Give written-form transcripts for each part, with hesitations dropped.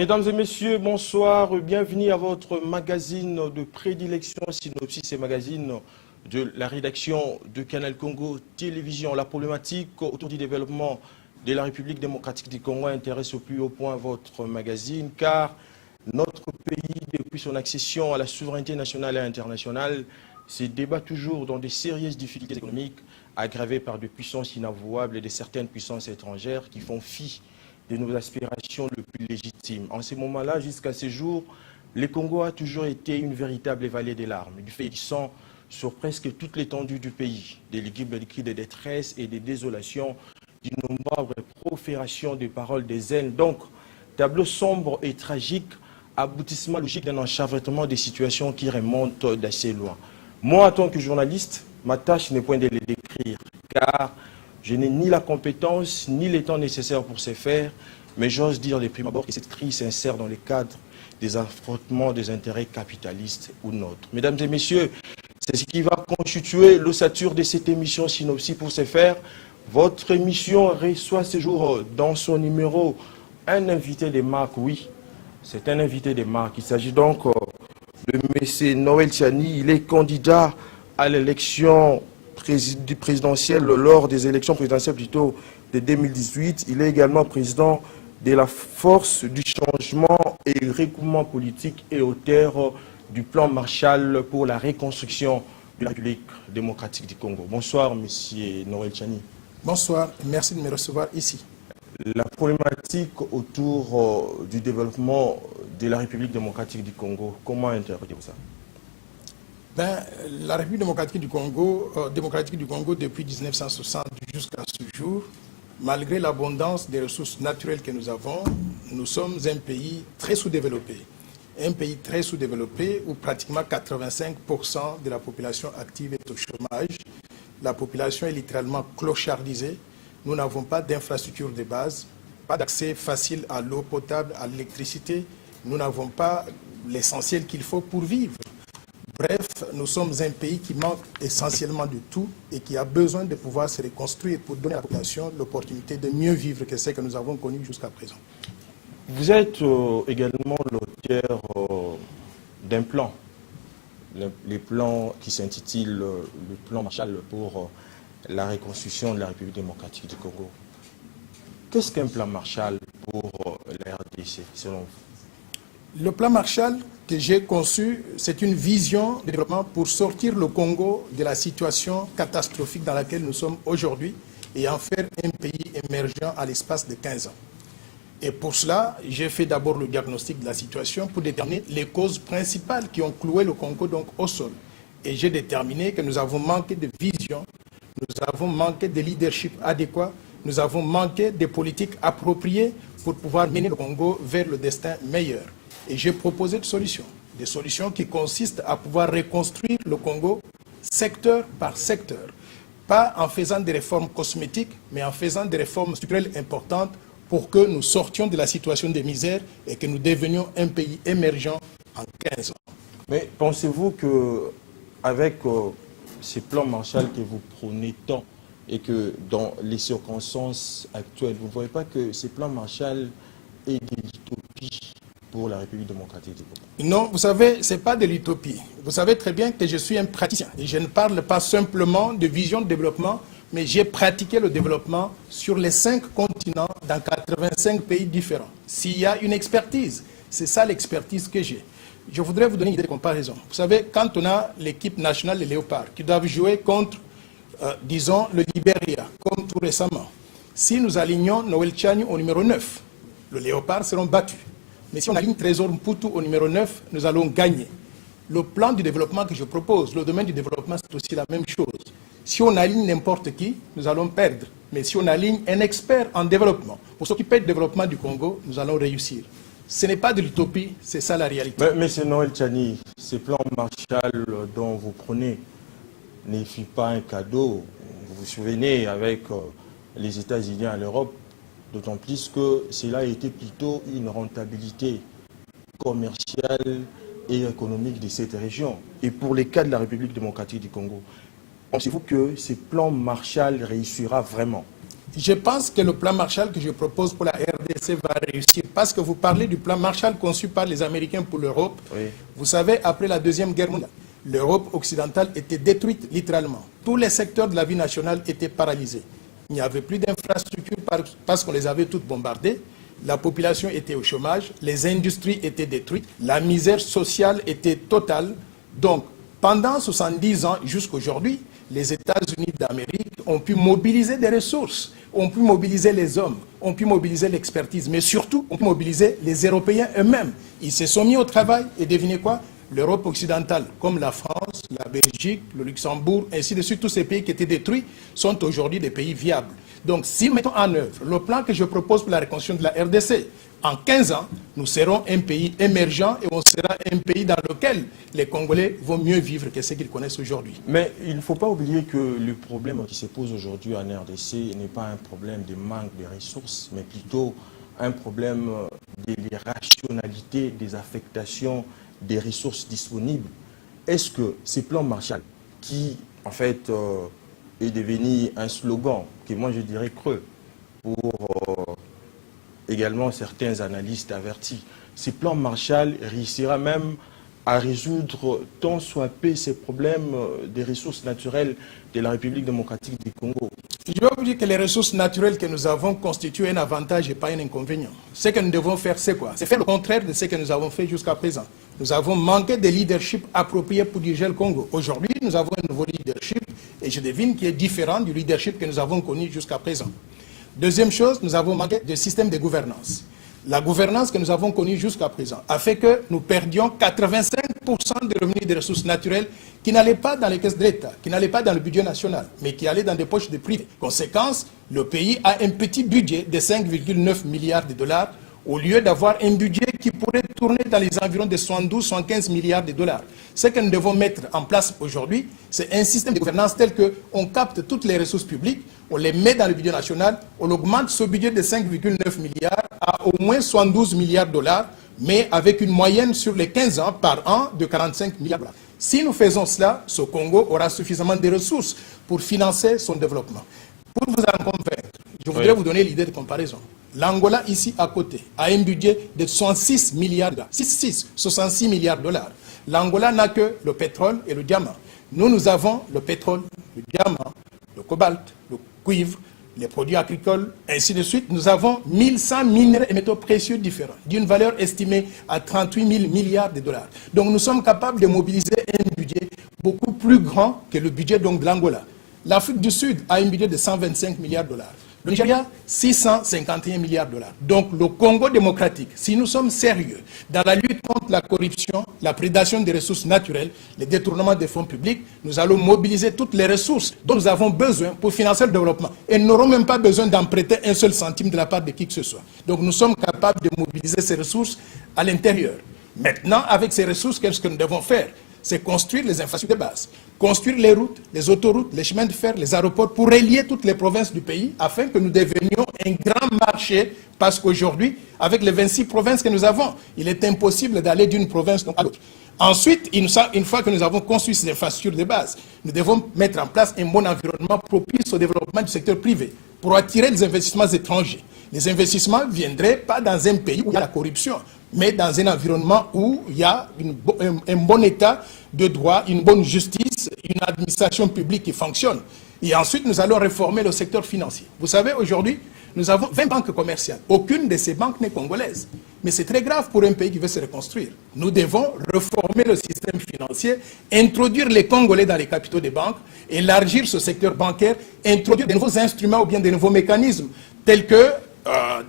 Mesdames et messieurs, bonsoir. Bienvenue à votre magazine de prédilection, Synopsis et magazine de la rédaction de Canal Congo Télévision. La problématique autour du développement de la République démocratique du Congo intéresse au plus haut point votre magazine, car notre pays, depuis son accession à la souveraineté nationale et internationale, se débat toujours dans de sérieuses difficultés économiques aggravées par des puissances inavouables et de certaines puissances étrangères qui font fi de nos aspirations les plus légitimes. En ce moment-là, jusqu'à ce jour, le Congo a toujours été une véritable vallée des larmes, du fait qu'ils sont sur presque toute l'étendue du pays, des cris de détresse et de désolation, d'innombrables proférations de paroles des haines. Donc, tableau sombre et tragique, aboutissement logique d'un enchevêtrement des situations qui remontent d'assez loin. Moi, en tant que journaliste, ma tâche n'est point de les décrire, car je n'ai ni la compétence, ni le temps nécessaire pour ce faire, mais j'ose dire de prime abord que cette crise s'insère dans le cadre des affrontements des intérêts capitalistes ou nôtres. Mesdames et messieurs, c'est ce qui va constituer l'ossature de cette émission Synopsis. Pour ce faire, votre émission reçoit ce jour dans son numéro un invité de marque, oui, c'est un invité de marque. Il s'agit donc de M. Noël Tchani. Il est candidat à l'élection présidentielle lors des élections présidentielles plutôt de 2018. Il est également président de la Force du changement et regroupement politique et auteur du plan Marshall pour la reconstruction de la République démocratique du Congo. Bonsoir, M. Noël Tchani. Bonsoir, merci de me recevoir ici. La problématique autour du développement de la République démocratique du Congo, comment interprétez-vous ça? La République démocratique du Congo, depuis 1960 jusqu'à ce jour, malgré l'abondance des ressources naturelles que nous avons, nous sommes un pays très sous-développé. Un pays très sous-développé où pratiquement 85% de la population active est au chômage. La population est littéralement clochardisée. Nous n'avons pas d'infrastructure de base, pas d'accès facile à l'eau potable, à l'électricité. Nous n'avons pas l'essentiel qu'il faut pour vivre. Bref, nous sommes un pays qui manque essentiellement de tout et qui a besoin de pouvoir se reconstruire pour donner à la population l'opportunité de mieux vivre que ce que nous avons connu jusqu'à présent. Vous êtes également l'auteur d'un plan, les plans qui s'intitulent le plan Marshall pour la reconstruction de la République démocratique du Congo. Qu'est-ce qu'un plan Marshall pour la RDC, selon vous? Le plan Marshall que j'ai conçu, c'est une vision de développement pour sortir le Congo de la situation catastrophique dans laquelle nous sommes aujourd'hui et en faire un pays émergent à l'espace de 15 ans. Et pour cela, j'ai fait d'abord le diagnostic de la situation pour déterminer les causes principales qui ont cloué le Congo donc au sol. Et j'ai déterminé que nous avons manqué de vision, nous avons manqué de leadership adéquat, nous avons manqué de politiques appropriées pour pouvoir mener le Congo vers le destin meilleur. Et j'ai proposé des solutions qui consistent à pouvoir reconstruire le Congo secteur par secteur, pas en faisant des réformes cosmétiques, mais en faisant des réformes structurelles importantes pour que nous sortions de la situation de misère et que nous devenions un pays émergent en 15 ans. Mais pensez-vous qu'avec ces plans Marshall que vous prônez tant et que dans les circonstances actuelles, vous ne voyez pas que ces plans Marshall est de l'utopie pour la République démocratique du Congo? Non, vous savez, ce n'est pas de l'utopie. Vous savez très bien que je suis un praticien. Et je ne parle pas simplement de vision de développement, mais j'ai pratiqué le développement sur les 5 continents, dans 85 pays différents. S'il y a une expertise, c'est ça l'expertise que j'ai. Je voudrais vous donner une idée de comparaison. Vous savez, quand on a l'équipe nationale des Léopards qui doivent jouer contre, disons, le Libéria, comme tout récemment, si nous alignons Noël Tchani au numéro 9, les Léopards seront battus. Mais si on aligne Trésor Mputu au numéro 9, nous allons gagner. Le plan du développement que je propose, le domaine du développement, c'est aussi la même chose. Si on aligne n'importe qui, nous allons perdre. Mais si on aligne un expert en développement, pour s'occuper du développement du Congo, nous allons réussir. Ce n'est pas de l'utopie, c'est ça la réalité. Mais M. Noël Tchani, ce plan Marshall dont vous prenez ne fut pas un cadeau. Vous vous souvenez, avec les États-Unis à l'Europe, d'autant plus que cela a été plutôt une rentabilité commerciale et économique de cette région. Et pour les cas de la République démocratique du Congo, pensez-vous que ce plan Marshall réussira vraiment? Je pense que le plan Marshall que je propose pour la RDC va réussir. Parce que vous parlez du plan Marshall conçu par les Américains pour l'Europe. Oui. Vous savez, après la Deuxième Guerre mondiale, l'Europe occidentale était détruite littéralement. Tous les secteurs de la vie nationale étaient paralysés. Il n'y avait plus d'infrastructures parce qu'on les avait toutes bombardées. La population était au chômage, les industries étaient détruites, la misère sociale était totale. Donc, pendant 70 ans jusqu'à aujourd'hui, les États-Unis d'Amérique ont pu mobiliser des ressources, ont pu mobiliser les hommes, ont pu mobiliser l'expertise, mais surtout ont pu mobiliser les Européens eux-mêmes. Ils se sont mis au travail et devinez quoi? L'Europe occidentale, comme la France, la Belgique, le Luxembourg, ainsi de suite, tous ces pays qui étaient détruits, sont aujourd'hui des pays viables. Donc, si nous mettons en œuvre le plan que je propose pour la reconstruction de la RDC, en 15 ans, nous serons un pays émergent et on sera un pays dans lequel les Congolais vont mieux vivre que ce qu'ils connaissent aujourd'hui. Mais il ne faut pas oublier que le problème qui se pose aujourd'hui en RDC n'est pas un problème de manque de ressources, mais plutôt un problème de l'irrationalité des affectations des ressources disponibles. Est-ce que ces plans Marshall, qui en fait est devenu un slogan, que moi je dirais creux, pour également certains analystes avertis, ces plans Marshall réussira même à résoudre tant soit peu ces problèmes des ressources naturelles de la République démocratique du Congo? Je vais vous dire que les ressources naturelles que nous avons constituent un avantage et pas un inconvénient. Ce que nous devons faire, c'est quoi? C'est faire le contraire de ce que nous avons fait jusqu'à présent. Nous avons manqué de leadership approprié pour diriger le Congo. Aujourd'hui, nous avons un nouveau leadership et je devine qu'il est différent du leadership que nous avons connu jusqu'à présent. Deuxième chose, nous avons manqué de système de gouvernance. La gouvernance que nous avons connue jusqu'à présent a fait que nous perdions 85% des revenus des ressources naturelles qui n'allaient pas dans les caisses de l'État, qui n'allaient pas dans le budget national, mais qui allaient dans des poches de privés. Conséquence, le pays a un petit budget de 5,9 milliards de dollars au lieu d'avoir un budget qui pourrait tourner dans les environs de 72-75 milliards de dollars. Ce que nous devons mettre en place aujourd'hui, c'est un système de gouvernance tel qu'on capte toutes les ressources publiques, on les met dans le budget national, on augmente ce budget de 5,9 milliards à au moins 72 milliards de dollars, mais avec une moyenne sur les 15 ans par an de 45 milliards de dollars. Si nous faisons cela, ce Congo aura suffisamment de ressources pour financer son développement. Pour vous en convaincre, je voudrais vous donner l'idée de comparaison. L'Angola, ici à côté, a un budget de 66 milliards de dollars. 66 milliards de dollars. L'Angola n'a que le pétrole et le diamant. Nous avons le pétrole, le diamant, le cobalt, le cuivre, les produits agricoles, ainsi de suite. Nous avons 1100 minerais et métaux précieux différents, d'une valeur estimée à 38 000 milliards de dollars. Donc nous sommes capables de mobiliser un budget beaucoup plus grand que le budget de l'Angola. L'Afrique du Sud a un budget de 125 milliards de dollars. Le Nigeria, 651 milliards de dollars. Donc le Congo démocratique, si nous sommes sérieux dans la lutte contre la corruption, la prédation des ressources naturelles, le détournement des fonds publics, nous allons mobiliser toutes les ressources dont nous avons besoin pour financer le développement. Et nous n'aurons même pas besoin d'emprunter un seul centime de la part de qui que ce soit. Donc nous sommes capables de mobiliser ces ressources à l'intérieur. Maintenant, avec ces ressources, qu'est-ce que nous devons faire? C'est construire les infrastructures de base, construire les routes, les autoroutes, les chemins de fer, les aéroports pour relier toutes les provinces du pays afin que nous devenions un grand marché parce qu'aujourd'hui, avec les 26 provinces que nous avons, il est impossible d'aller d'une province à l'autre. Ensuite, une fois que nous avons construit ces infrastructures de base, nous devons mettre en place un bon environnement propice au développement du secteur privé pour attirer les investissements étrangers. Les investissements ne viendraient pas dans un pays où il y a la corruption, mais dans un environnement où il y a un bon état de droit, une bonne justice, une administration publique qui fonctionne. Et ensuite, nous allons réformer le secteur financier. Vous savez, aujourd'hui, nous avons 20 banques commerciales. Aucune de ces banques n'est congolaise. Mais c'est très grave pour un pays qui veut se reconstruire. Nous devons réformer le système financier, introduire les Congolais dans les capitaux des banques, élargir ce secteur bancaire, introduire de nouveaux instruments ou bien de nouveaux mécanismes, tels que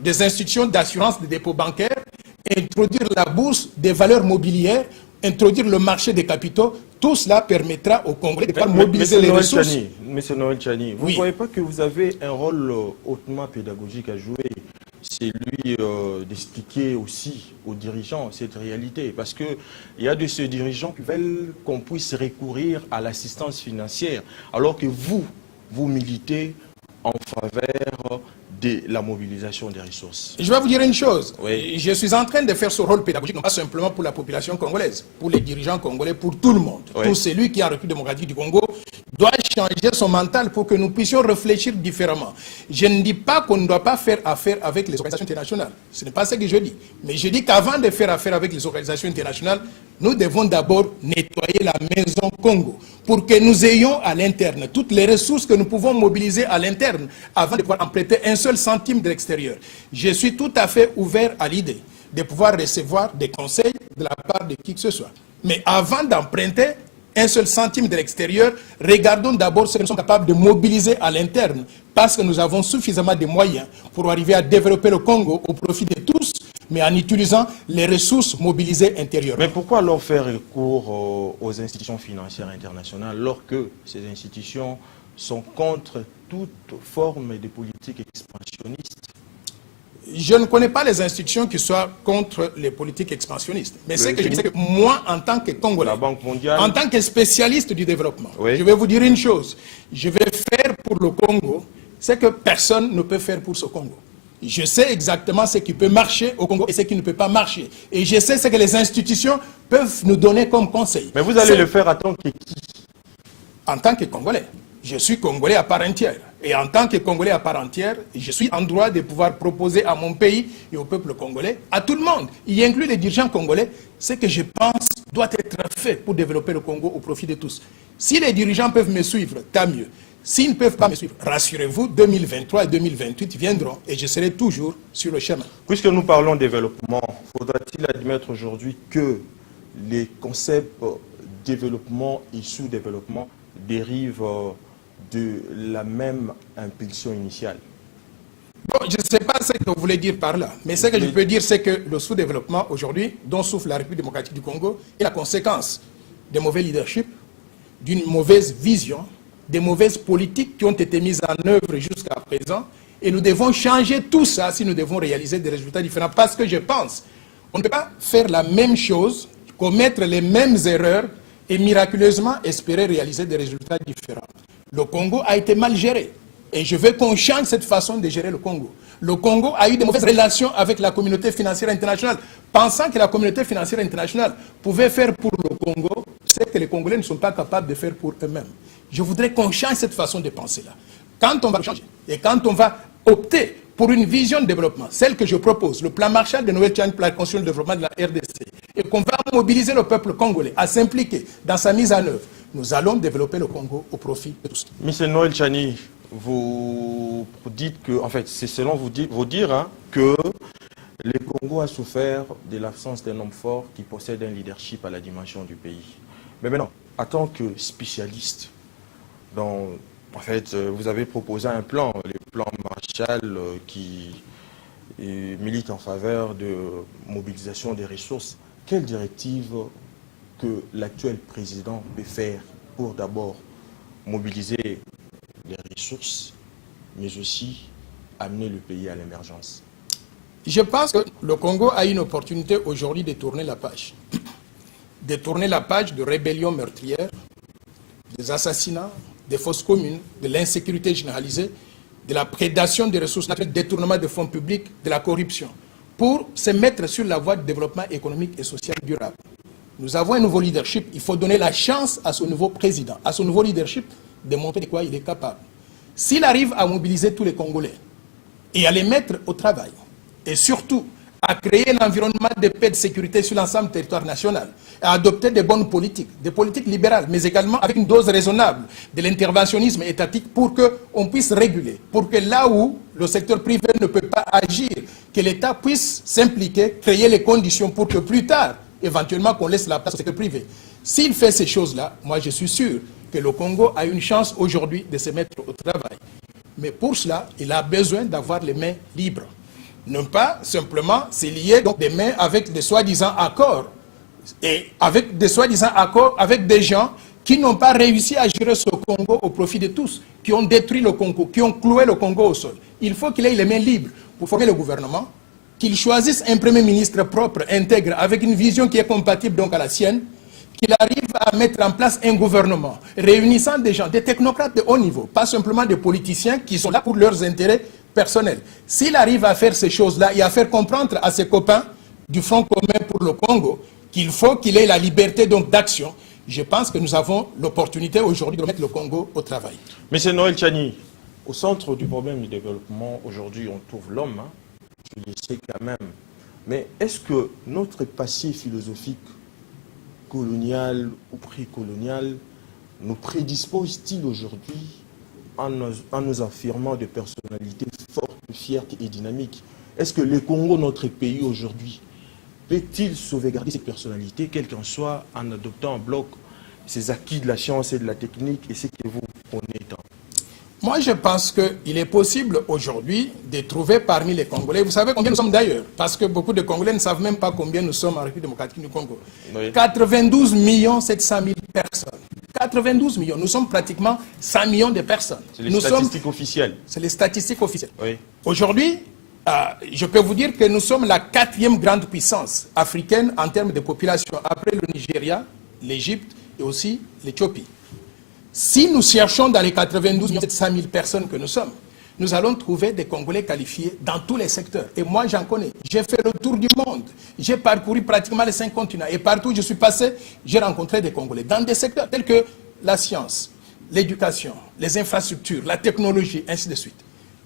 des institutions d'assurance des dépôts bancaires, introduire la bourse des valeurs mobilières, introduire le marché des capitaux. Tout cela permettra aux Congolais de pouvoir mobiliser les ressources. Monsieur Noël Tchani, vous ne voyez pas que vous avez un rôle hautement pédagogique à jouer? C'est lui d'expliquer aussi aux dirigeants cette réalité. Parce qu'il y a de ces dirigeants qui veulent qu'on puisse recourir à l'assistance financière, alors que vous militez en faveur de la mobilisation des ressources. Je vais vous dire une chose. Oui. Je suis en train de faire ce rôle pédagogique, non pas simplement pour la population congolaise, pour les dirigeants congolais, pour tout le monde. Oui. Tout celui qui a République démocratique du Congo doit changer son mental pour que nous puissions réfléchir différemment. Je ne dis pas qu'on ne doit pas faire affaire avec les organisations internationales. Ce n'est pas ce que je dis. Mais je dis qu'avant de faire affaire avec les organisations internationales, nous devons d'abord nettoyer la maison Congo pour que nous ayons à l'interne toutes les ressources que nous pouvons mobiliser à l'interne avant de pouvoir emprunter un seul centime de l'extérieur. Je suis tout à fait ouvert à l'idée de pouvoir recevoir des conseils de la part de qui que ce soit. Mais avant d'emprunter un seul centime de l'extérieur, regardons d'abord ce que nous sommes capables de mobiliser à l'interne, parce que nous avons suffisamment de moyens pour arriver à développer le Congo au profit de tous, mais en utilisant les ressources mobilisées intérieurement. Mais pourquoi alors faire recours aux institutions financières internationales alors que ces institutions sont contre toute forme de politique expansionniste? Je ne connais pas les institutions qui soient contre les politiques expansionnistes. Mais ce que je dis, c'est que moi, en tant que Congolais, la Banque mondiale, en tant que spécialiste du développement, oui, je vais vous dire une chose. Je vais faire pour le Congo ce que personne ne peut faire pour ce Congo. Je sais exactement ce qui peut marcher au Congo et ce qui ne peut pas marcher. Et je sais ce que les institutions peuvent nous donner comme conseil. Mais vous allez le faire en tant que qui? En tant que Congolais. Je suis Congolais à part entière. Et en tant que Congolais à part entière, je suis en droit de pouvoir proposer à mon pays et au peuple congolais, à tout le monde, y inclut les dirigeants congolais, ce que je pense doit être fait pour développer le Congo au profit de tous. Si les dirigeants peuvent me suivre, tant mieux. S'ils ne peuvent pas me suivre, rassurez-vous, 2023 et 2028 viendront et je serai toujours sur le chemin. Puisque nous parlons développement, faudra-t-il admettre aujourd'hui que les concepts développement et sous-développement dérivent de la même impulsion initiale? Bon, je ne sais pas ce que vous voulez dire par là, mais ce que je peux dire, c'est que le sous-développement aujourd'hui, dont souffre la République démocratique du Congo, est la conséquence des mauvais leadership, d'une mauvaise vision, des mauvaises politiques qui ont été mises en œuvre jusqu'à présent, et nous devons changer tout ça si nous devons réaliser des résultats différents, parce que je pense qu'on ne peut pas faire la même chose, commettre les mêmes erreurs et miraculeusement espérer réaliser des résultats différents. Le Congo a été mal géré. Et je veux qu'on change cette façon de gérer le Congo. Le Congo a eu de mauvaises relations avec la communauté financière internationale, pensant que la communauté financière internationale pouvait faire pour le Congo ce que les Congolais ne sont pas capables de faire pour eux-mêmes. Je voudrais qu'on change cette façon de penser-là. Quand on va changer et quand on va opter pour une vision de développement, celle que je propose, le plan Marshall de Noël Tchang pour la construction et le développement de la RDC, et qu'on va mobiliser le peuple congolais à s'impliquer dans sa mise en œuvre, nous allons développer le Congo au profit de tous. Monsieur Noël Tchani, vous dites que, en fait, c'est selon vous dire hein, que le Congo a souffert de l'absence d'un homme fort qui possède un leadership à la dimension du pays. Mais maintenant, en tant que spécialiste, en fait, vous avez proposé un plan, le plan Marshall, qui milite en faveur de mobilisation des ressources. Quelle directive que l'actuel président peut faire pour d'abord mobiliser les ressources, mais aussi amener le pays à l'émergence? Je pense que le Congo a une opportunité aujourd'hui de tourner la page. De tourner la page de rébellions meurtrières, des assassinats, des fausses communes, de l'insécurité généralisée, de la prédation des ressources naturelles, du détournement de fonds publics, de la corruption, pour se mettre sur la voie de développement économique et social durable. Nous avons un nouveau leadership, il faut donner la chance à ce nouveau président, à ce nouveau leadership, de montrer de quoi il est capable. S'il arrive à mobiliser tous les Congolais et à les mettre au travail, et surtout à créer un environnement de paix et de sécurité sur l'ensemble du territoire national, à adopter des bonnes politiques, des politiques libérales, mais également avec une dose raisonnable de l'interventionnisme étatique pour qu'on puisse réguler, pour que là où le secteur privé ne peut pas agir, que l'État puisse s'impliquer, créer les conditions pour que plus tard, éventuellement, qu'on laisse la place au secteur privé. S'il fait ces choses-là, moi je suis sûr que le Congo a une chance aujourd'hui de se mettre au travail. Mais pour cela, il a besoin d'avoir les mains libres. Non pas simplement se lier donc des mains avec des soi-disant accords. Et avec des soi-disant accords avec des gens qui n'ont pas réussi à gérer ce Congo au profit de tous, qui ont détruit le Congo, qui ont cloué le Congo au sol. Il faut qu'il ait les mains libres pour former le gouvernement, qu'il choisisse un premier ministre propre, intègre, avec une vision qui est compatible donc à la sienne, qu'il arrive à mettre en place un gouvernement réunissant des gens, des technocrates de haut niveau, pas simplement des politiciens qui sont là pour leurs intérêts personnels. S'il arrive à faire ces choses-là et à faire comprendre à ses copains du Front commun pour le Congo qu'il faut qu'il ait la liberté donc d'action, Je pense que nous avons l'opportunité aujourd'hui de mettre le Congo au travail. Monsieur Noël Tchani, au centre du problème du développement, aujourd'hui, on trouve l'homme, hein, je le sais quand même. Mais est-ce que notre passé philosophique colonial ou précolonial nous prédispose-t-il aujourd'hui en nous affirmant de personnalités fortes, fières et dynamiques? Est-ce que le Congo, notre pays aujourd'hui, peut-il sauvegarder ses personnalités, quel qu'en soit, en adoptant en bloc ces acquis de la science et de la technique et ce que vous prenez tant? Moi, je pense qu'il est possible aujourd'hui de trouver parmi les Congolais, vous savez combien nous sommes d'ailleurs, parce que beaucoup de Congolais ne savent même pas combien nous sommes en République démocratique du Congo. Oui. 92 700 000 personnes. 92 millions. Nous sommes pratiquement 100 millions de personnes. C'est les statistiques officielles. C'est les statistiques officielles. Oui. Aujourd'hui, je peux vous dire que nous sommes la 4e grande puissance africaine en termes de population, après le Nigeria, l'Égypte et aussi l'Éthiopie. Si nous cherchons dans les 92 700 000 personnes que nous sommes, nous allons trouver des Congolais qualifiés dans tous les secteurs. Et moi, j'en connais. J'ai fait le tour du monde. J'ai parcouru pratiquement les 5 continents. Et partout où je suis passé, j'ai rencontré des Congolais dans des secteurs tels que la science, l'éducation, les infrastructures, la technologie, ainsi de suite.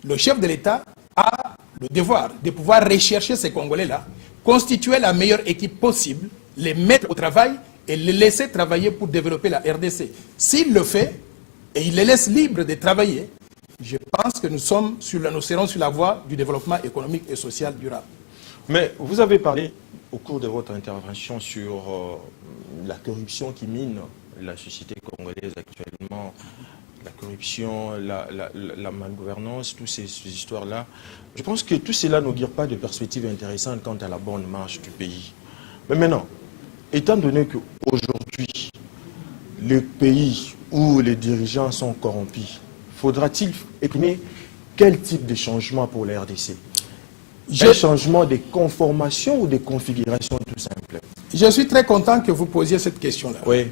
Le chef de l'État a le devoir de pouvoir rechercher ces Congolais-là, constituer la meilleure équipe possible, les mettre au travail et les laisser travailler pour développer la RDC. S'il le fait, et il les laisse libres de travailler, je pense que nous serons sur la voie du développement économique et social durable. Mais vous avez parlé au cours de votre intervention sur la corruption qui mine la société congolaise actuellement, la corruption, la malgouvernance, toutes ces histoires-là. Je pense que tout cela n'augure pas de perspectives intéressantes quant à la bonne marche du pays. Mais maintenant, étant donné qu'aujourd'hui, les pays où les dirigeants sont corrompus, faudra-t-il éprimer quel type de changement pour la RDC? Un changement de conformation ou de configuration tout simple? Je suis très content que vous posiez cette question-là. Oui.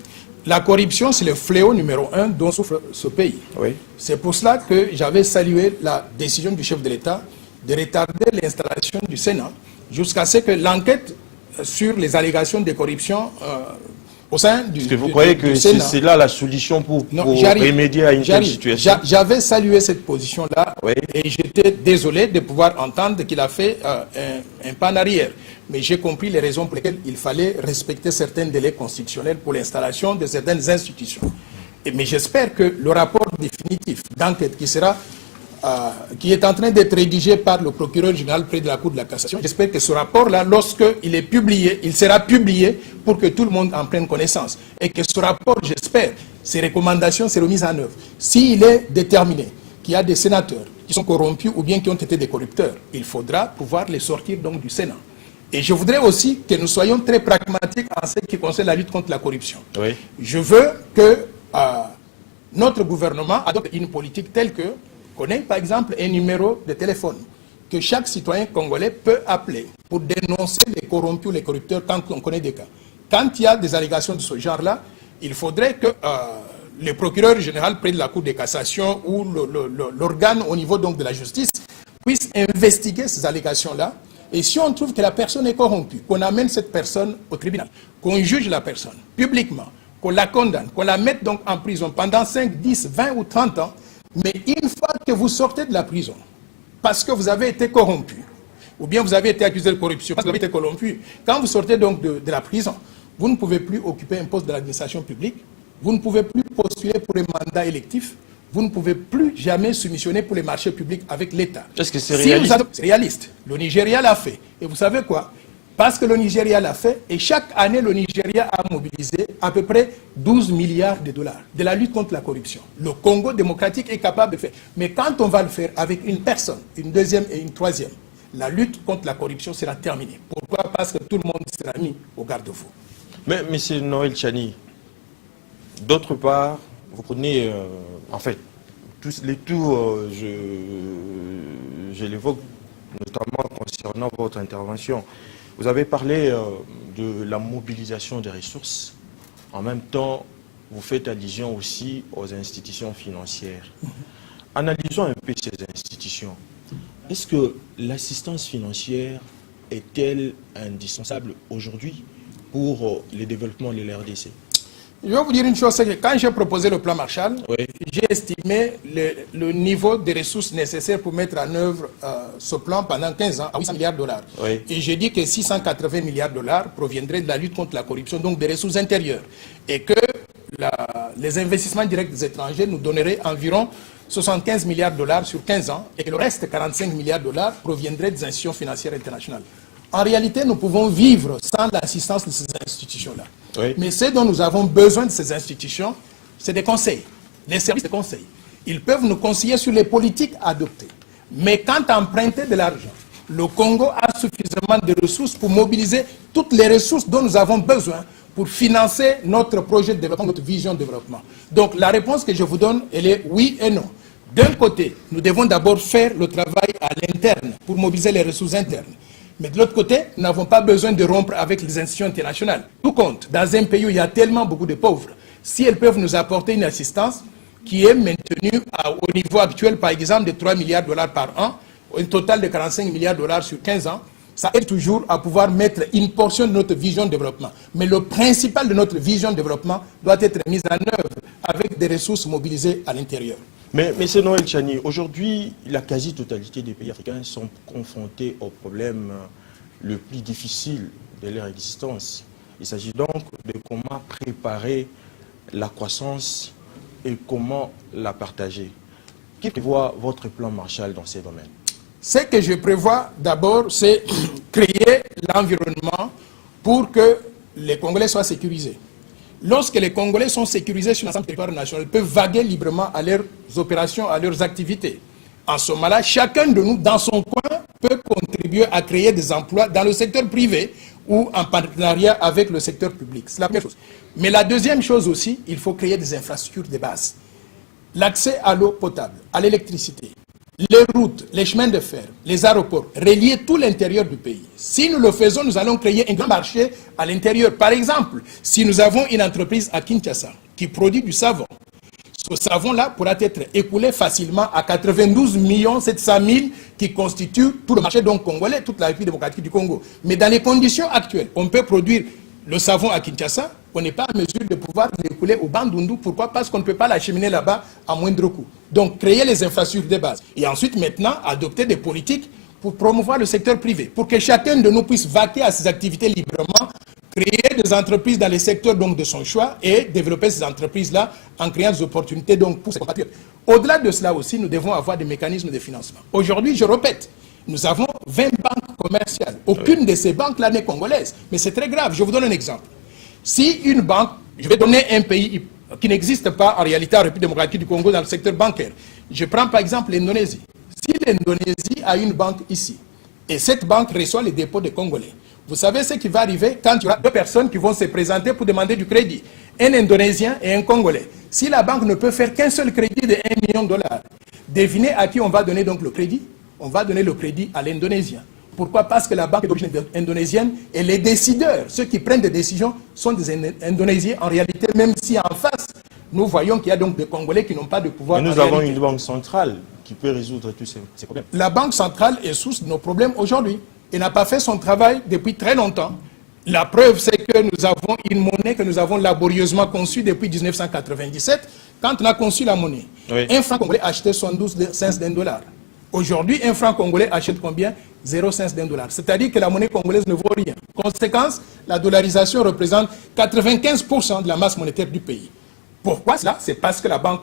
La corruption, c'est le fléau numéro 1 dont souffre ce pays. Oui. C'est pour cela que j'avais salué la décision du chef de l'État de retarder l'installation du Sénat jusqu'à ce que l'enquête sur les allégations de corruption au sein du Sénat... Est-ce que vous croyez que c'est là la solution pour remédier à une telle situation? J'avais salué cette position-là, oui. Et j'étais désolé de pouvoir entendre qu'il a fait un pas en arrière. Mais j'ai compris les raisons pour lesquelles il fallait respecter certains délais constitutionnels pour l'installation de certaines institutions. Mais j'espère que le rapport définitif d'enquête qui est en train d'être rédigé par le procureur général près de la Cour de la Cassation, j'espère que ce rapport-là, lorsqu'il est publié, il sera publié pour que tout le monde en prenne connaissance. Et que ce rapport, j'espère, ces recommandations seront mises en œuvre. S'il est déterminé qu'il y a des sénateurs qui sont corrompus ou bien qui ont été des corrupteurs, il faudra pouvoir les sortir donc du Sénat. Et je voudrais aussi que nous soyons très pragmatiques en ce qui concerne la lutte contre la corruption. Oui. Je veux que notre gouvernement adopte une politique telle que qu'on ait par exemple un numéro de téléphone que chaque citoyen congolais peut appeler pour dénoncer les corrompus ou les corrupteurs quand on connaît des cas. Quand il y a des allégations de ce genre-là, il faudrait que le procureur général près de la Cour de cassation ou l'organe au niveau donc de la justice puisse investiguer ces allégations-là. Et si on trouve que la personne est corrompue, qu'on amène cette personne au tribunal, qu'on juge la personne publiquement, qu'on la condamne, qu'on la mette donc en prison pendant 5, 10, 20 ou 30 ans, mais une fois que vous sortez de la prison, parce que vous avez été corrompu, ou bien vous avez été accusé de corruption, parce que vous avez été corrompu, quand vous sortez donc de la prison, vous ne pouvez plus occuper un poste de l'administration publique, vous ne pouvez plus postuler pour un mandat électif, vous ne pouvez plus jamais soumissionner pour les marchés publics avec l'État. Est-ce que c'est réaliste? C'est réaliste. Le Nigeria l'a fait. Et vous savez quoi? Parce que le Nigeria l'a fait, et chaque année, le Nigeria a mobilisé à peu près 12 milliards de dollars de la lutte contre la corruption. Le Congo démocratique est capable de faire. Mais quand on va le faire avec une personne, une deuxième et une troisième, la lutte contre la corruption sera terminée. Pourquoi? Parce que tout le monde sera mis au garde-faux. Mais M. Noël Tchani, d'autre part, vous prenez, en fait, tous les tours, je l'évoque notamment concernant votre intervention. Vous avez parlé de la mobilisation des ressources. En même temps, vous faites allusion aussi aux institutions financières. Analysons un peu ces institutions. Est-ce que l'assistance financière est-elle indispensable aujourd'hui pour le développement de la RDC? Je vais vous dire une chose, c'est que quand j'ai proposé le plan Marshall, Oui. j'ai estimé le niveau de ressources nécessaires pour mettre en œuvre ce plan pendant 15 ans à 800 milliards de dollars. Oui. Et j'ai dit que 680 milliards de dollars proviendraient de la lutte contre la corruption, donc des ressources intérieures. Et que les investissements directs des étrangers nous donneraient environ 75 milliards de dollars sur 15 ans et que le reste, 45 milliards de dollars, proviendrait des institutions financières internationales. En réalité, nous pouvons vivre sans l'assistance de ces institutions-là. Oui. Mais ce dont nous avons besoin de ces institutions, c'est des conseils, les services de conseil. Ils peuvent nous conseiller sur les politiques adoptées. Mais quand emprunter de l'argent, le Congo a suffisamment de ressources pour mobiliser toutes les ressources dont nous avons besoin pour financer notre projet de développement, notre vision de développement. Donc la réponse que je vous donne, elle est oui et non. D'un côté, nous devons d'abord faire le travail à l'interne pour mobiliser les ressources internes. Mais de l'autre côté, nous n'avons pas besoin de rompre avec les institutions internationales. Tout compte, dans un pays où il y a tellement beaucoup de pauvres, si elles peuvent nous apporter une assistance qui est maintenue au niveau actuel, par exemple, de 3 milliards de dollars par an, un total de 45 milliards de dollars sur 15 ans, ça aide toujours à pouvoir mettre une portion de notre vision de développement. Mais le principal de notre vision de développement doit être mis en œuvre avec des ressources mobilisées à l'intérieur. Mais c'est Noël Tchani, aujourd'hui, la quasi-totalité des pays africains sont confrontés au problème le plus difficile de leur existence. Il s'agit donc de comment préparer la croissance et comment la partager. Qu'est-ce que voit votre plan Marshall dans ces domaines? Ce que je prévois d'abord, c'est créer l'environnement pour que les Congolais soient sécurisés. Lorsque les Congolais sont sécurisés sur l'ensemble du territoire national, ils peuvent vaguer librement à leurs opérations, à leurs activités. En ce moment-là, chacun de nous, dans son coin, peut contribuer à créer des emplois dans le secteur privé ou en partenariat avec le secteur public. C'est la première chose. Mais la deuxième chose aussi, il faut créer des infrastructures de base. L'accès à l'eau potable, à l'électricité, les routes, les chemins de fer, les aéroports, relier tout l'intérieur du pays. Si nous le faisons, nous allons créer un grand marché à l'intérieur. Par exemple, si nous avons une entreprise à Kinshasa qui produit du savon, ce savon-là pourra être écoulé facilement à 92 700 000 qui constituent tout le marché donc congolais, toute la République démocratique du Congo. Mais dans les conditions actuelles, on peut produire le savon à Kinshasa, on n'est pas en mesure de pouvoir l'écouler au Bandundu. Pourquoi? Parce qu'on ne peut pas l'acheminer là-bas à moindre coût. Donc, créer les infrastructures de base. Et ensuite, maintenant, adopter des politiques pour promouvoir le secteur privé, pour que chacun de nous puisse vaquer à ses activités librement, créer des entreprises dans les secteurs donc, de son choix et développer ces entreprises-là en créant des opportunités donc, pour ses compatriotes. Au-delà de cela aussi, nous devons avoir des mécanismes de financement. Aujourd'hui, je répète, nous avons 20 banques commerciales. Aucune de ces banques-là n'est congolaise. Mais c'est très grave. Je vous donne un exemple. Si une banque, je vais donner un pays qui n'existe pas en réalité en République démocratique du Congo dans le secteur bancaire. Je prends par exemple l'Indonésie. Si l'Indonésie a une banque ici, et cette banque reçoit les dépôts des Congolais, vous savez ce qui va arriver quand il y aura deux personnes qui vont se présenter pour demander du crédit, un Indonésien et un Congolais. Si la banque ne peut faire qu'un seul crédit de 1 million de dollars, devinez à qui on va donner donc le crédit? On va donner le crédit à l'Indonésien. Pourquoi? Parce que la banque est d'origine indonésienne et les décideurs, ceux qui prennent des décisions, sont des Indonésiens en réalité, même si en face, nous voyons qu'il y a donc des Congolais qui n'ont pas de pouvoir. Mais nous avons une banque centrale qui peut résoudre tous ces problèmes. La banque centrale est source de nos problèmes aujourd'hui. Elle n'a pas fait son travail depuis très longtemps. La preuve, c'est que nous avons une monnaie que nous avons laborieusement conçue depuis 1997. Quand on a conçu la monnaie, oui. Un franc congolais achetait 72 cents d'un dollar. Aujourd'hui, un franc congolais achète combien? 0 cents d'un dollar. C'est-à-dire que la monnaie congolaise ne vaut rien. Conséquence, la dollarisation représente 95% de la masse monétaire du pays. Pourquoi cela? C'est parce que la Banque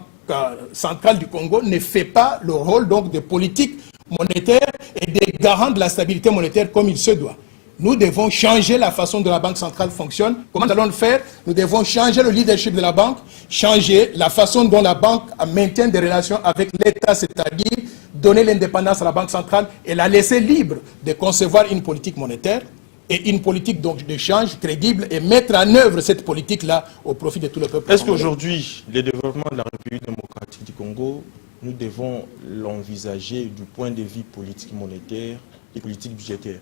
centrale du Congo ne fait pas le rôle donc de politique monétaire et des garants de la stabilité monétaire comme il se doit. Nous devons changer la façon dont la Banque centrale fonctionne. Comment allons le faire? Nous devons changer le leadership de la banque, changer la façon dont la banque maintient des relations avec l'État, c'est-à-dire donner l'indépendance à la Banque centrale et la laisser libre de concevoir une politique monétaire et une politique donc d'échange crédible et mettre en œuvre cette politique-là au profit de tout le peuple. Est-ce qu'aujourd'hui, le développement de la République démocratique du Congo, nous devons l'envisager du point de vue politique monétaire et politique budgétaire?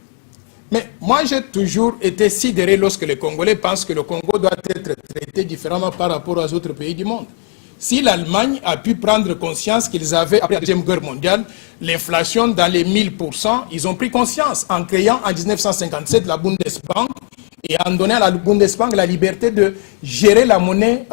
Mais moi, j'ai toujours été sidéré lorsque les Congolais pensent que le Congo doit être traité différemment par rapport aux autres pays du monde. Si l'Allemagne a pu prendre conscience qu'ils avaient, après la Deuxième Guerre mondiale, l'inflation dans les 1000%, ils ont pris conscience en créant en 1957 la Bundesbank et en donnant à la Bundesbank la liberté de gérer la monnaie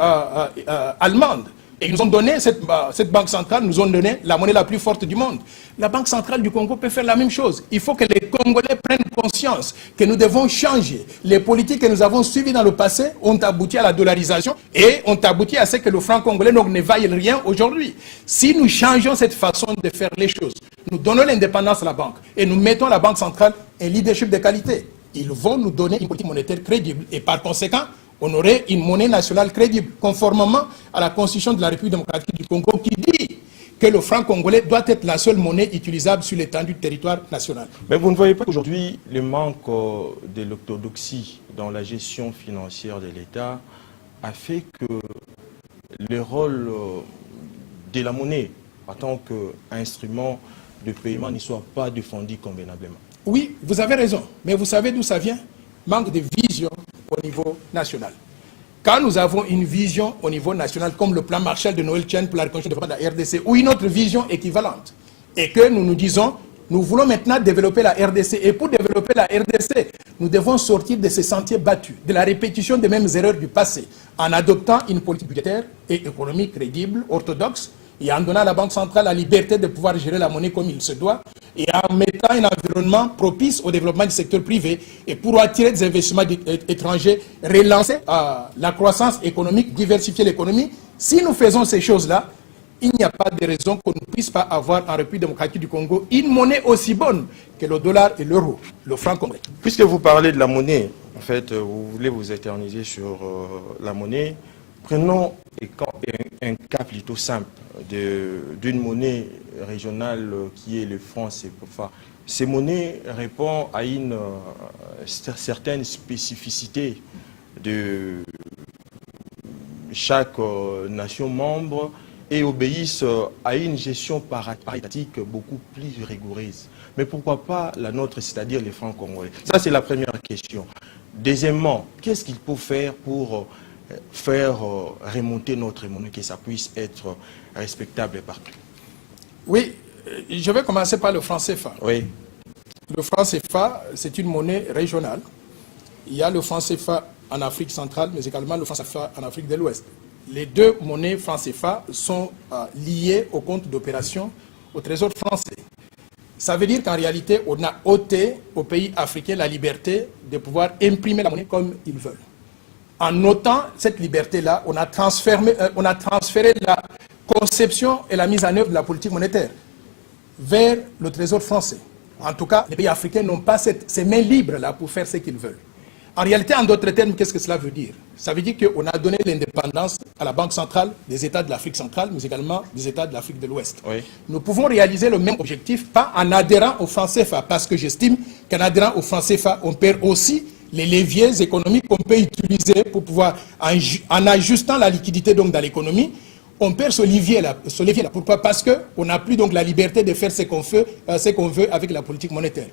allemande. Et ils nous ont donné, cette banque centrale nous ont donné la monnaie la plus forte du monde. La Banque centrale du Congo peut faire la même chose. Il faut que les Congolais prennent conscience que nous devons changer. Les politiques que nous avons suivies dans le passé ont abouti à la dollarisation et ont abouti à ce que le franc congolais ne vaille rien aujourd'hui. Si nous changeons cette façon de faire les choses, nous donnons l'indépendance à la banque et nous mettons à la Banque centrale un leadership de qualité, ils vont nous donner une politique monétaire crédible et par conséquent, on aurait une monnaie nationale crédible, conformément à la Constitution de la République démocratique du Congo qui dit que le franc congolais doit être la seule monnaie utilisable sur l'étendue du territoire national. Mais vous ne voyez pas qu'aujourd'hui, le manque de l'orthodoxie dans la gestion financière de l'État a fait que le rôle de la monnaie en tant qu'instrument de paiement ne soit pas défendu convenablement? Oui, vous avez raison, mais vous savez d'où ça vient? Manque de vision au niveau national. Quand nous avons une vision au niveau national, comme le plan Marshall de Noël Tchène pour la reconstruction de la RDC, ou une autre vision équivalente, et que nous nous disons, nous voulons maintenant développer la RDC, et pour développer la RDC, nous devons sortir de ces sentiers battus, de la répétition des mêmes erreurs du passé, en adoptant une politique budgétaire et économique crédible, orthodoxe, et en donnant à la Banque centrale la liberté de pouvoir gérer la monnaie comme il se doit, et en mettant un environnement propice au développement du secteur privé, et pour attirer des investissements étrangers, relancer la croissance économique, diversifier l'économie. Si nous faisons ces choses-là, il n'y a pas de raison qu'on ne puisse pas avoir en République démocratique du Congo une monnaie aussi bonne que le dollar et l'euro, le franc congolais. Puisque vous parlez de la monnaie, en fait, vous voulez vous éterniser sur la monnaie, prenons un cas plutôt simple d'une monnaie régionale qui est le franc CFA. Ces monnaies répondent à une certaine spécificité de chaque nation membre et obéissent à une gestion paritatique beaucoup plus rigoureuse. Mais pourquoi pas la nôtre, c'est-à-dire les francs congolais? Ça, c'est la première question. Deuxièmement, qu'est-ce qu'il faut faire pour faire remonter notre monnaie, que ça puisse être respectable partout? Oui, je vais commencer par le franc CFA. Oui. Le franc CFA, c'est une monnaie régionale. Il y a le franc CFA en Afrique centrale, mais également le franc CFA en Afrique de l'Ouest. Les deux monnaies franc CFA sont liées au compte d'opération au Trésor français. Ça veut dire qu'en réalité, on a ôté aux pays africains la liberté de pouvoir imprimer la monnaie comme ils veulent. En ôtant cette liberté-là, on a transféré la conception et la mise en œuvre de la politique monétaire vers le Trésor français. En tout cas, les pays africains n'ont pas ces mains libres-là pour faire ce qu'ils veulent. En réalité, en d'autres termes, qu'est-ce que cela veut dire? Ça veut dire qu'on a donné l'indépendance à la Banque centrale des États de l'Afrique centrale, mais également des États de l'Afrique de l'Ouest. Oui. Nous pouvons réaliser le même objectif, pas en adhérant au franc CFA, parce que j'estime qu'en adhérant au franc CFA, on perd aussi les leviers économiques qu'on peut utiliser pour pouvoir, en ajustant la liquidité donc dans l'économie, on perd ce levier-là. Pourquoi? Parce qu'on n'a plus donc la liberté de faire ce qu'on veut avec la politique monétaire.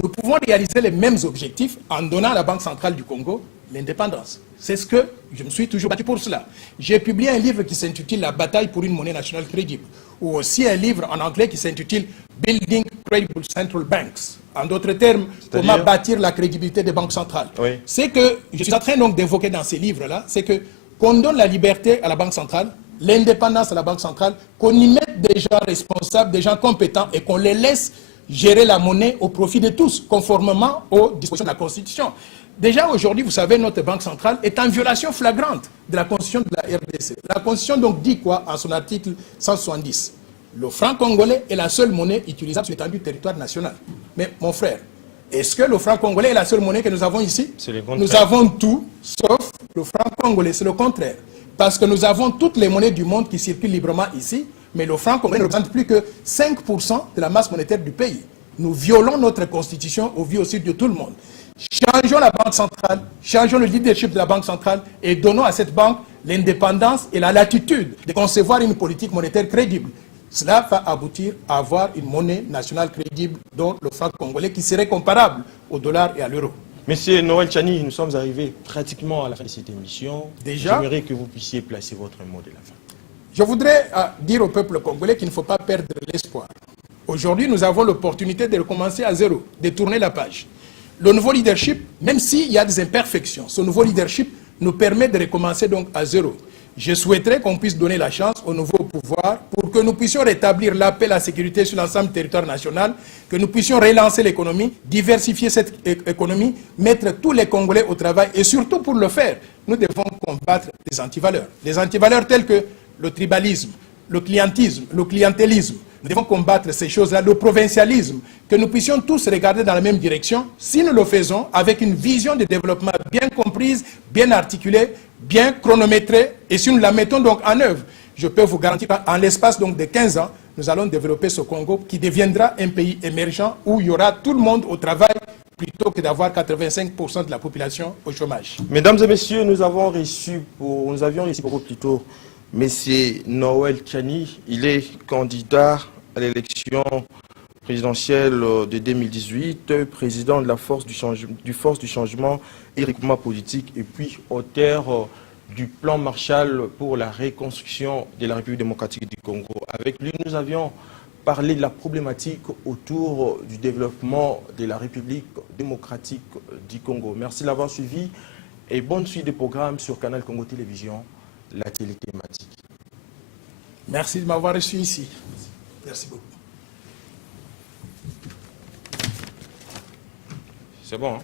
Nous pouvons réaliser les mêmes objectifs en donnant à la Banque centrale du Congo l'indépendance. C'est ce que je me suis toujours battu pour cela. J'ai publié un livre qui s'intitule « La bataille pour une monnaie nationale crédible » ou aussi un livre en anglais qui s'intitule « Building Credible Central Banks ». En d'autres termes, comment bâtir la crédibilité des banques centrales. Oui. C'est que je suis en train donc d'évoquer dans ces livres-là, c'est qu'on donne la liberté à la Banque centrale, l'indépendance à la Banque centrale, qu'on y mette des gens responsables, des gens compétents et qu'on les laisse gérer la monnaie au profit de tous, conformément aux dispositions de la Constitution. Déjà aujourd'hui, vous savez, notre Banque centrale est en violation flagrante de la Constitution de la RDC. La Constitution donc dit quoi en son article 170? Le franc congolais est la seule monnaie utilisable sur l'étendue du territoire national. Mais mon frère, est-ce que le franc congolais est la seule monnaie que nous avons ici? Nous avons tout, sauf le franc congolais, c'est le contraire. Parce que nous avons toutes les monnaies du monde qui circulent librement ici, mais le franc congolais ne représente plus que 5% de la masse monétaire du pays. Nous violons notre constitution au vu aussi de tout le monde. Changeons la Banque centrale, changeons le leadership de la Banque centrale et donnons à cette banque l'indépendance et la latitude de concevoir une politique monétaire crédible. Cela va aboutir à avoir une monnaie nationale crédible, dont le franc congolais, qui serait comparable au dollar et à l'euro. Monsieur Noël Tchani, nous sommes arrivés pratiquement à la fin de cette émission. Déjà, j'aimerais que vous puissiez placer votre mot de la fin. Je voudrais dire au peuple congolais qu'il ne faut pas perdre l'espoir. Aujourd'hui, nous avons l'opportunité de recommencer à zéro, de tourner la page. le nouveau leadership, même s'il y a des imperfections, ce nouveau leadership nous permet de recommencer donc à zéro. Je souhaiterais qu'on puisse donner la chance au nouveau pouvoir pour que nous puissions rétablir la paix et la sécurité sur l'ensemble du territoire national, que nous puissions relancer l'économie, diversifier cette économie, mettre tous les Congolais au travail et surtout pour le faire, nous devons combattre les antivaleurs. Les antivaleurs telles que le tribalisme, le clientélisme. Nous devons combattre ces choses-là, le provincialisme, que nous puissions tous regarder dans la même direction. Si nous le faisons avec une vision de développement bien comprise, bien articulée, bien chronométrée, et si nous la mettons donc en œuvre, je peux vous garantir qu'en l'espace donc de 15 ans, nous allons développer ce Congo qui deviendra un pays émergent où il y aura tout le monde au travail plutôt que d'avoir 85% de la population au chômage. Mesdames et messieurs, nous avions reçu plutôt M. Noël Tchani. Il est candidat à l'élection présidentielle de 2018, président de la Force du Changement et Regroupement politique, et puis auteur du plan Marshall pour la reconstruction de la République démocratique du Congo. Avec lui, nous avions parlé de la problématique autour du développement de la République démocratique du Congo. Merci de l'avoir suivi et bonne suite des programmes sur Canal Congo Télévision, la télé thématique. Merci de m'avoir reçu ici. Merci beaucoup. C'est bon, hein?